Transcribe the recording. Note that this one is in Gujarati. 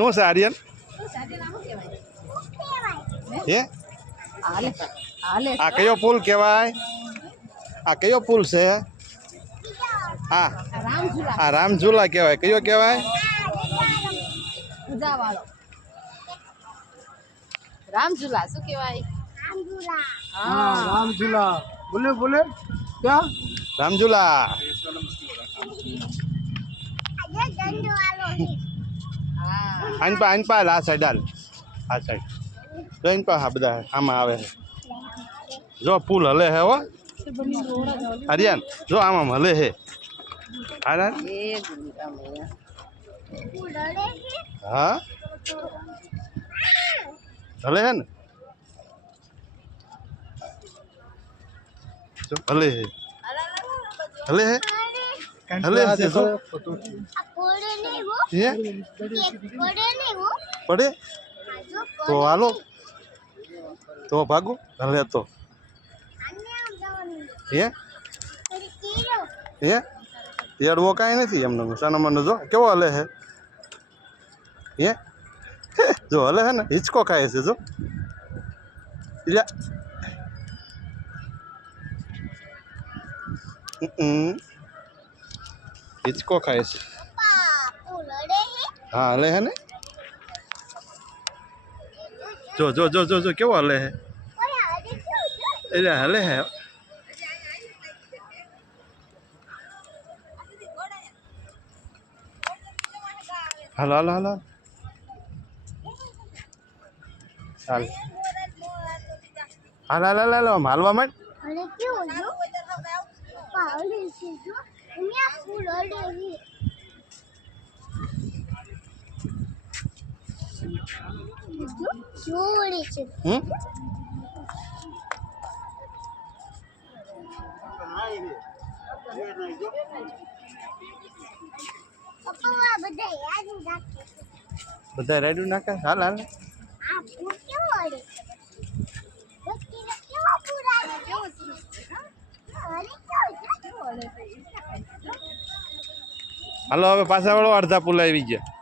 શું છે આર્યન હે આ કયો પુલ કહેવાય આ કયો પુલ છે આ રામઝુલા કહેવાય કયો કહેવાય રામઝુલા શું કહેવાય रामझूला बोले बोले क्या રામઝુલા આનપા આ સાઈડ હાલ આ સાઈડ જો આનપા હા બધા આમાં આવે છે જો પુલ હલે હે હો આર્યન જો આમાં હલે હે હા હા હલે હે ને જો હલે હે હલે હે હલે હે જો હે પડે તો હાલો તો ભાગો હલે તો હે હે તેડવો કાંઈ નથી એમને સાનામાનો જો કેવો હલે હે હે જો હલે હે ને હિંચકો ખાય છે જો હિંચકો ખાય છે હા હલે હે ને જો જો જો જો જો કેવો હલે હે એટલે હલે હે હાલો હાલો હાલો હાલ હાલ હાલ હાલ હાલ હાલવા માંડ બધા રેડું નાખે હાલ હાલ હાલો હવે પાછા વાળો અડધા પુલ આવી ગયા